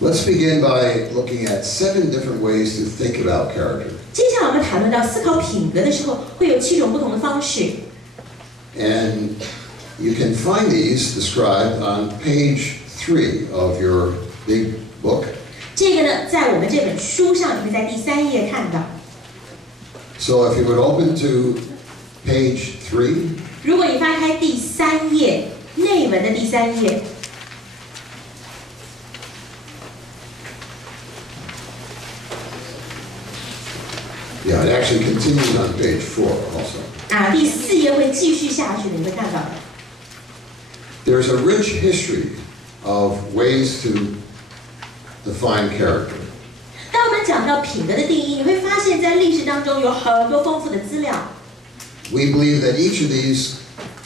Let's begin by looking at 7 different ways to think about character. 接下来我们谈论到思考品格的时候，会有7种不同的方式。And you can find these described on page 3 of your big book. 这个呢，在我们这本书上，你会在第3页看到。So if you would open to page 3. 如果你翻开第3页，内文的第3页。Yeah, it actually continues on page 4 also. 第4页会继续下去的，你会看到的。There's a rich history of ways to define character. 当我们讲到品格的定义，你会发现在历史当中有很多丰富的资料。We believe that each of these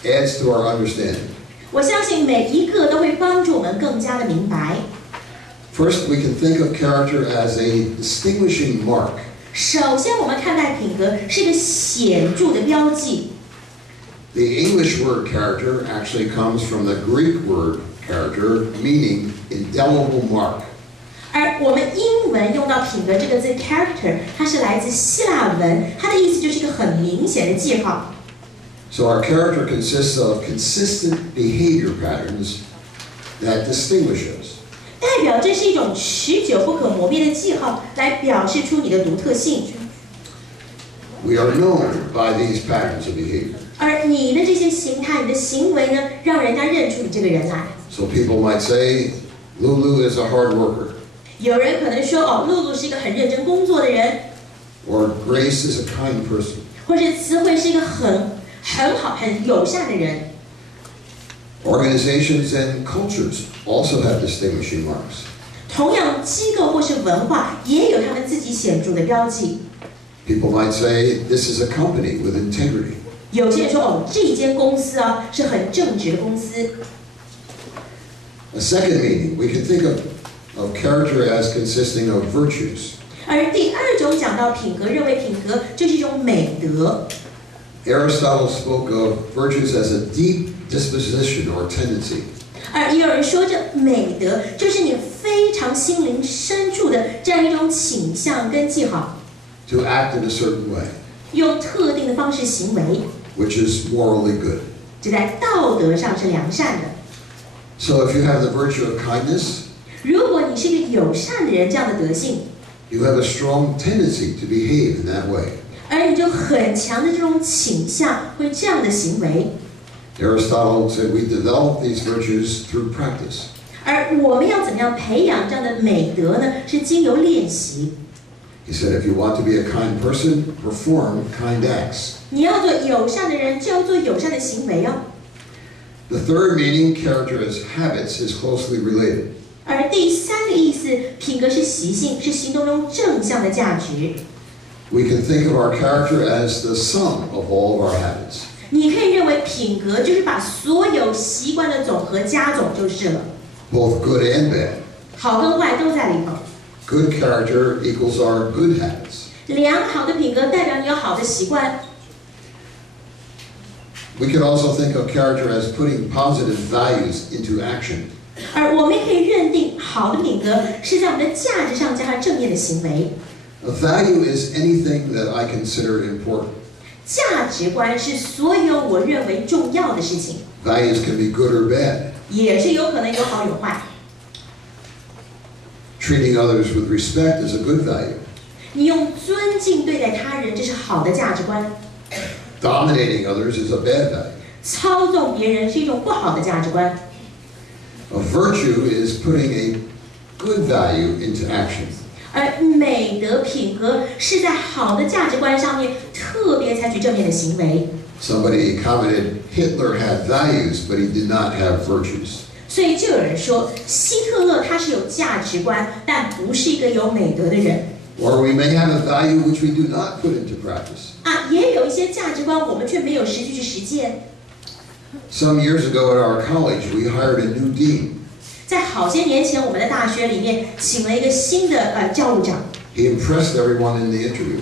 adds to our understanding. 我相信每一个都会帮助我们更加的明白。First, we can think of character as a distinguishing mark. 首先，我们看待品格是一个显著的标记。The English word character actually comes from the Greek word character, meaning indelible mark. 而我们英文用到品格这个字 character， 它是来自希腊文，它的意思就是一个很明显的记号。So our character consists of consistent behavior patterns that distinguish us. 代表这是一种持久不可磨灭的记号，来表示出你的独特性。We are known by these patterns of behavior. 而你的这些形态、你的行为呢，让人家认出你这个人来。So people might say, Lulu is a hard worker. 有人可能说，哦，露露是一个很认真工作的人。Or Grace is a kind person. 或是词汇是一个很好、很友善的人。Organizations and cultures also have distinguishing marks. 同样，机构或是文化也有他们自己显著的标记。People might say, this is a company with integrity. 有些人说，哦，这间公司啊是很正直的公司。A second meaning, we can think of character as consisting of virtues. 而第2种讲到品格，认为品格就是一种美德。Aristotle spoke of virtues as a deep disposition or tendency. 而也有人说，这美德就是你非常心灵深处的这样一种倾向跟记号。To act in a certain way. 用特定的方式行为。Which is morally good. 这在道德上是良善的。So if you have the virtue of kindness. 如果你是一个友善的人，这样的德性。You have a strong tendency to behave in that way. 而你就很强的这种倾向，会这样的行为。Aristotle said we develop these virtues through practice. 而我们要怎么样培养这样的美德呢？是经由练习。He said, if you want to be a kind person, perform kind acts. 你要做友善的人，就要做友善的行为哦。The third meaning, character as habits, is closely related. 而第3个意思，品格是习性，是行动中正向的价值。We can think of our character as the sum of all of our habits. 你可以认为品格就是把所有习惯的总和加总就是了。Both good and bad. 好跟坏都在里头。Good character equals our good habits. 良好的品格代表你有好的习惯。We can also think of character as putting positive values into action. 而我们可以认定好的品格是在我们的价值上加上正面的行为。A value is anything that I consider important. 价值观是所有我认为重要的事情。Values can be good or bad. 也是有可能有好有坏。Treating others with respect is a good value. 你用尊敬对待他人，这是好的价值观。Dominating others is a bad value. 操纵别人是一种不好的价值观。A virtue is putting a good value into action. 而美德品格是在好的价值观上面特别采取正面的行为。Somebody commented, Hitler had values, but he did not have virtues. 所以就有人说，希特勒他是有价值观，但不是一个有美德的人。Or we may have a value which we do not put into practice. 也有一些价值观我们却没有实际去实践。Some years ago at our college, we hired a new dean. 在好些年前，我们的大学里面请了一个新的教务长。He impressed everyone in the interview.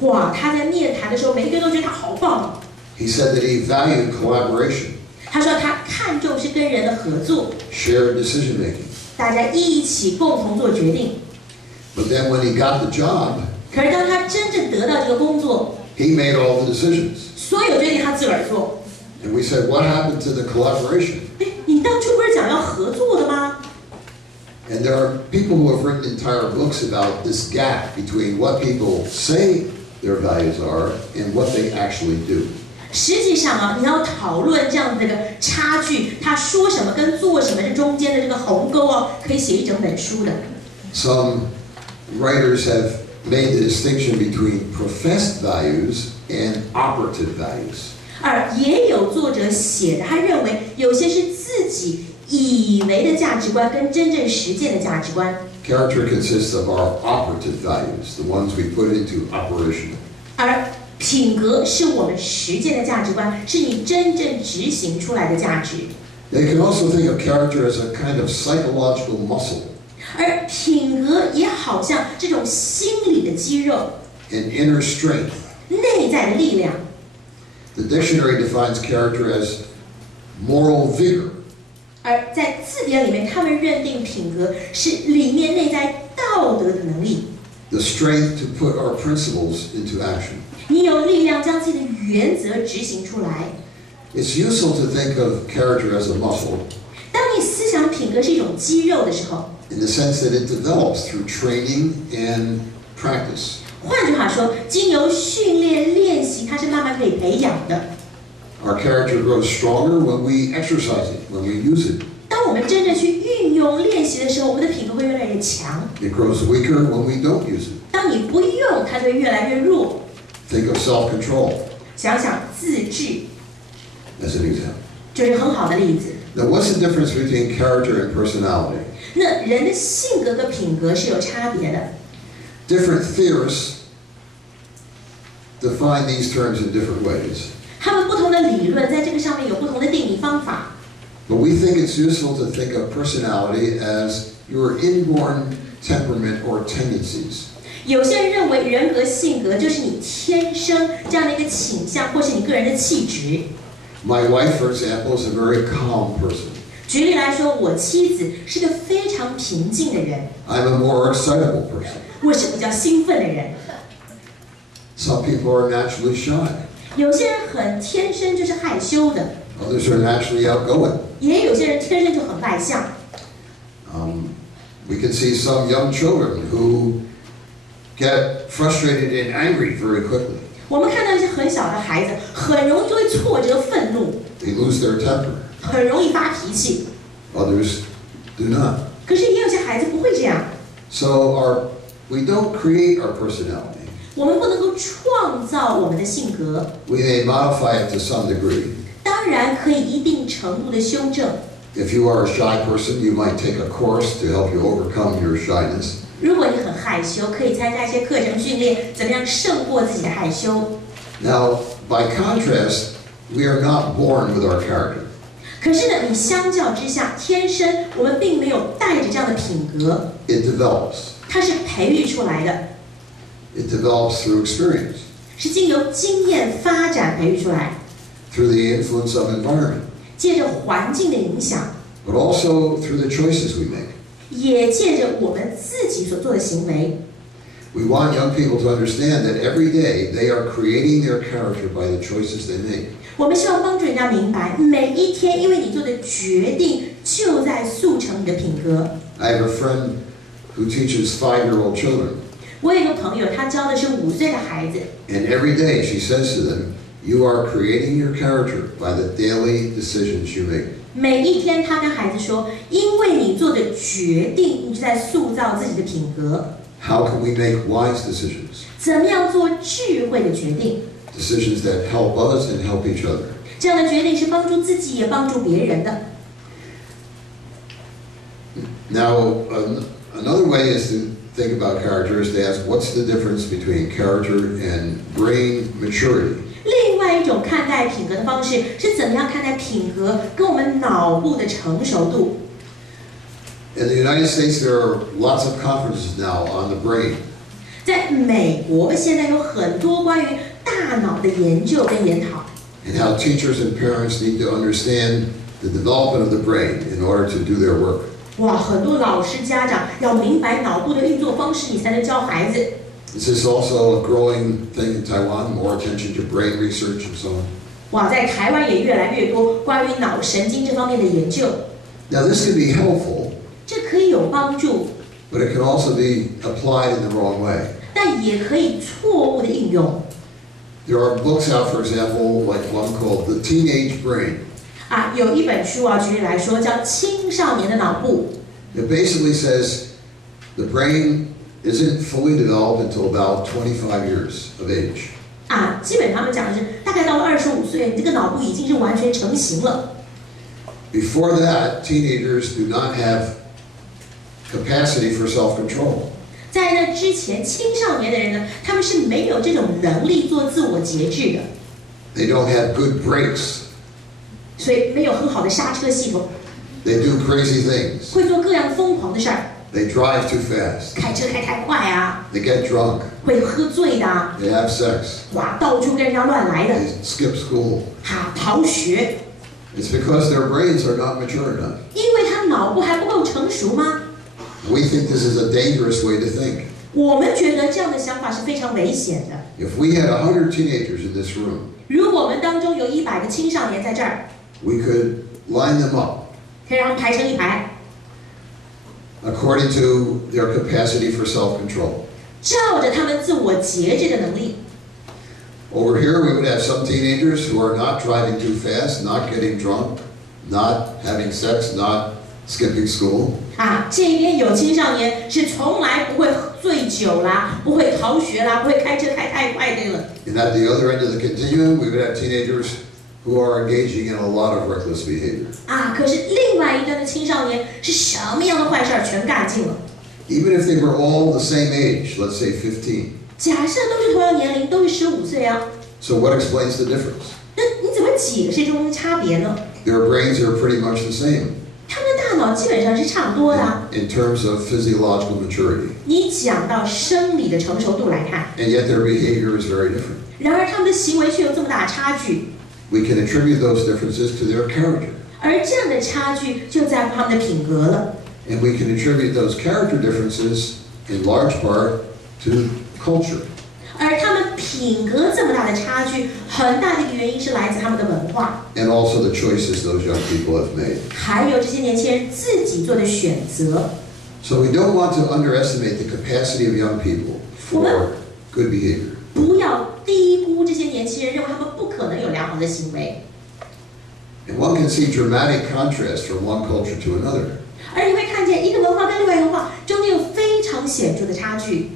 哇，他在面谈的时候，每一个人都觉得他好棒。He said that he valued collaboration. 他说他看重是跟人的合作。Shared decision making. 大家一起共同做决定。 But then when he got the job, 可是当他真正得到这个工作， he made all the decisions. 所有决定他自个儿做。 And we said, what happened to the collaboration? 哎，你当初不是讲要合作的吗？ And there are people who have written entire books about this gap between what people say their values are and what they actually do. 实际上啊，你要讨论这样的这个差距，他说什么跟做什么这中间的这个鸿沟哦，可以写一整本书的。 Some writers have made the distinction between professed values and operative values. 而也有作者写的，他认为有些是自己以为的价值观跟真正实践的价值观。 Character consists of our operative values, the ones we put into operation. 而品格是我们实践的价值观，是你真正执行出来的价值。 They can also think of character as a kind of psychological muscle. 而品格也好像这种心理的肌肉， An inner strength. 内在的力量。 The dictionary defines character as moral vigor. 而在字典里面，他们认定品格是里面内在道德的能力。 The strength to put our principles into action. 你有力量将自己的原则执行出来。 It's useful to think of character as a muscle 当你思想品格是一种肌肉的时候， in the sense that it develops through training and practice. 换句话说，经由训练练习，它是慢慢可以培养的。 Our character grows stronger when we exercise it, when we use it. 当我们真正去运用练习的时候，我们的品格会越来越强。 It grows weaker when we don't use it. 当你不用，它就会越来越弱。 Think of self-control 想想自制， as an example. 就是很好的例子。 Now, what's the difference between character and personality? 那人的性格和品格是有差别的。 Different theorists define these terms in different ways. 他们不同的理论在这个上面有不同的定义方法。 But we think it's useful to think of personality as your inborn temperament or tendencies. 有些人认为人格性格就是你天生这样的一个倾向，或是你个人的气质。 My wife, for example, is a very calm person. 举例来说，我妻子是个非常平静的人， I'm a more excitable person. 我是比较兴奋的人。 Some people are naturally shy. 有些人很天生就是害羞的， Others are naturally outgoing. 也有些人天生就很外向。 We can see some young children who get frustrated and angry very quickly. 我们看到一些很小的孩子，很容易就会挫折、愤怒， They lose their temper. 很容易发脾气。 Others do not. 可是也有些孩子不会这样。 So we don't create our personality. 我们不能够创造我们的性格， We may modify it to some degree. 当然可以一定程度的修正。 If you are a shy person, you might take a course to help you overcome your shyness. 如果你很害羞，可以参加一些课程训练，怎么样胜过自己的害羞。 Now, by contrast, we are not born with our character. 可是呢，你相较之下，天生我们并没有带着这样的品格， It develops. 它是培育出来的， It develops through experience, 是经由经验发展培育出来， through the influence of environment, 借着环境的影响， but also through the choices we make. 也借着我们自己所做的行为。 We want young people to understand that every day they are creating their character by the choices they make. 我们希望帮助人家明白，每一天因为你做的决定，就在塑成你的品格。 I have a friend who teaches 5-year-old children, 我有一个朋友，他教的是5岁的孩子， and every day she says to them, you are creating your character by the daily decisions you make. 每一天他跟孩子说，因为你做的决定，你就在塑造自己的品格。 How can we make wise decisions? 怎么样做智慧的决定？ Decisions that help us and help each other. 这样的决定是帮助自己也帮助别人的。 Now, another way is to think about character is to ask what's the difference between character and brain maturity? 另外一种看待品格的方式是怎么样看待品格跟我们脑部的成熟度？ In the United States, there are lots of conferences now on the brain. 在美国，现在有很多关于大脑的研究跟研讨， And how teachers and parents need to understand the development of the brain in order to do their work. 哇，很多老师家长要明白脑部的运作方式，你才能教孩子。This is also a growing thing in Taiwan, more attention to brain research and so on. 哇，在台湾也越来越多关于脑神经这方面的研究。Now this can be helpful, 这可以有帮助， but it can also be applied in the wrong way. 但也可以错误的应用。There are books out, for example, like one called The Teenage Brain. 啊，有一本书啊，举例来说，叫《青少年的脑部》。It basically says the brain isn't fully developed until about 25 years of age. 啊，基本上他们讲的是，大概到了25岁，你这个脑部已经是完全成型了。Before that, teenagers do not have capacity for self-control. 在那之前，青少年的人呢，他们是没有这种能力做自我节制的， They don't have good brakes. 所以没有很好的刹车系统， They do crazy things. 会做各样疯狂的事儿， They drive too fast. 开车开太快啊， They get drunk. 会喝醉的啊， They have sex. 哇，到处跟人家乱来的， They skip school. 哈，逃学， It's because their brains are not mature enough. 因为他脑部还不够成熟吗？ We think this is a dangerous way to think. 我们觉得这样的想法是非常危险的。 If we had 100 teenagers in this room, 如果我们当中有100个青少年在这儿， we could line them up 可以让他们排成一排， according to their capacity for self-control. 照着他们自我节制的能力。 Over here, we would have some teenagers who are not driving too fast, not getting drunk, not having sex, not skipping school. 啊，这边有青少年是从来不会醉酒啦，不会逃学啦，不会开车开太快的了。 And at the other end of the continuum, we would have teenagers who are engaging in a lot of reckless behavior. 啊，可是另外一端的青少年是什么样的坏事儿全干尽了。 Even if they were all the same age, let's say 15. 假设都是同样年龄，都是15岁啊， So what explains the difference? 那你怎么解释中间差别呢？ Their brains are pretty much the same 他们的大脑基本上是差不多的啊。 in terms of physiological maturity. 你讲到生理的成熟度来看， And yet their behavior is very different. 然而他们的行为却有这么大的差距， We can attribute those differences to their character. 而这样的差距就在乎他们的品格了。 And we can attribute those character differences in large part to culture. 而他们品格这么大的差距，很大的一个原因是来自他们的文化， And also the choices those young people have made. 还有这些年轻人自己做的选择。 So we don't want to underestimate the capacity of young people for good behavior. 不要低估这些年轻人，认为他们不可能有良好的行为。 And one can see dramatic contrast from one culture to another. 而你会看见一个文化跟另外一个文化中间有非常显著的差距。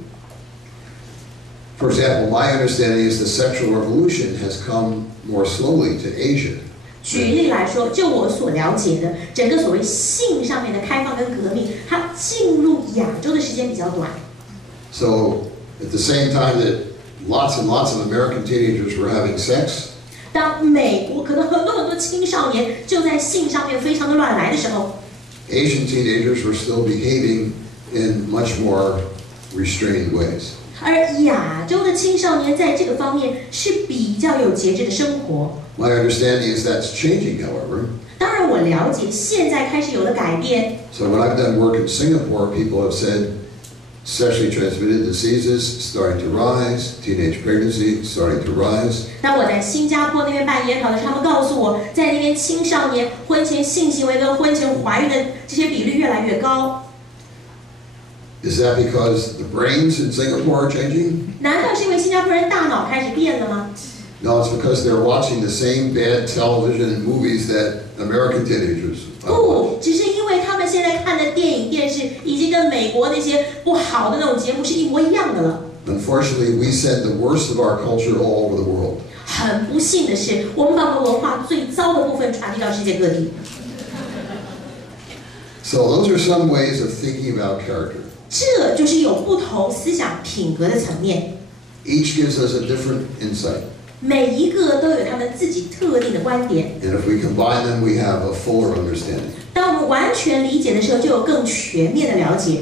For example, my understanding is the sexual revolution has come more slowly to Asia. 举例来说，就我所了解的，整个所谓性上面的开放跟革命，它进入亚洲的时间比较短。 So at the same time that lots and lots of American teenagers were having sex, 当美国可能很多青少年就在性上面非常的乱来的时候， Asian teenagers were still behaving in much more restrained ways. 而亚洲的青少年在这个方面是比较有节制的生活。 My understanding is that's changing, however. 当然，我了解现在开始有了改变。 So when I've done work in Singapore, people have said sexually transmitted diseases starting to rise, teenage pregnancy starting to rise. 当我在新加坡那边办研讨的时候，他们告诉我，在那边青少年婚前性行为跟婚前怀孕的这些比率越来越高。 Is that because the brains in Singapore are changing? 难道是因为新加坡人大脑开始变了吗？ No, it's because they're watching the same bad television and movies that American teenagers 不， watch. 只是因为他们现在看的电影、电视，已经跟美国那些不好的那种节目是一模一样的了。 Unfortunately, we send the worst of our culture all over the world. 很不幸的是，我们把我们文化最糟的部分传递到世界各地。 So those are some ways of thinking about character. 这就是有不同思想品格的层面， Each gives us a different insight. 每一个都有他们自己特定的观点。 And if we combine them, we have a fuller understanding. 当我们完全理解的时候，就有更全面的了解。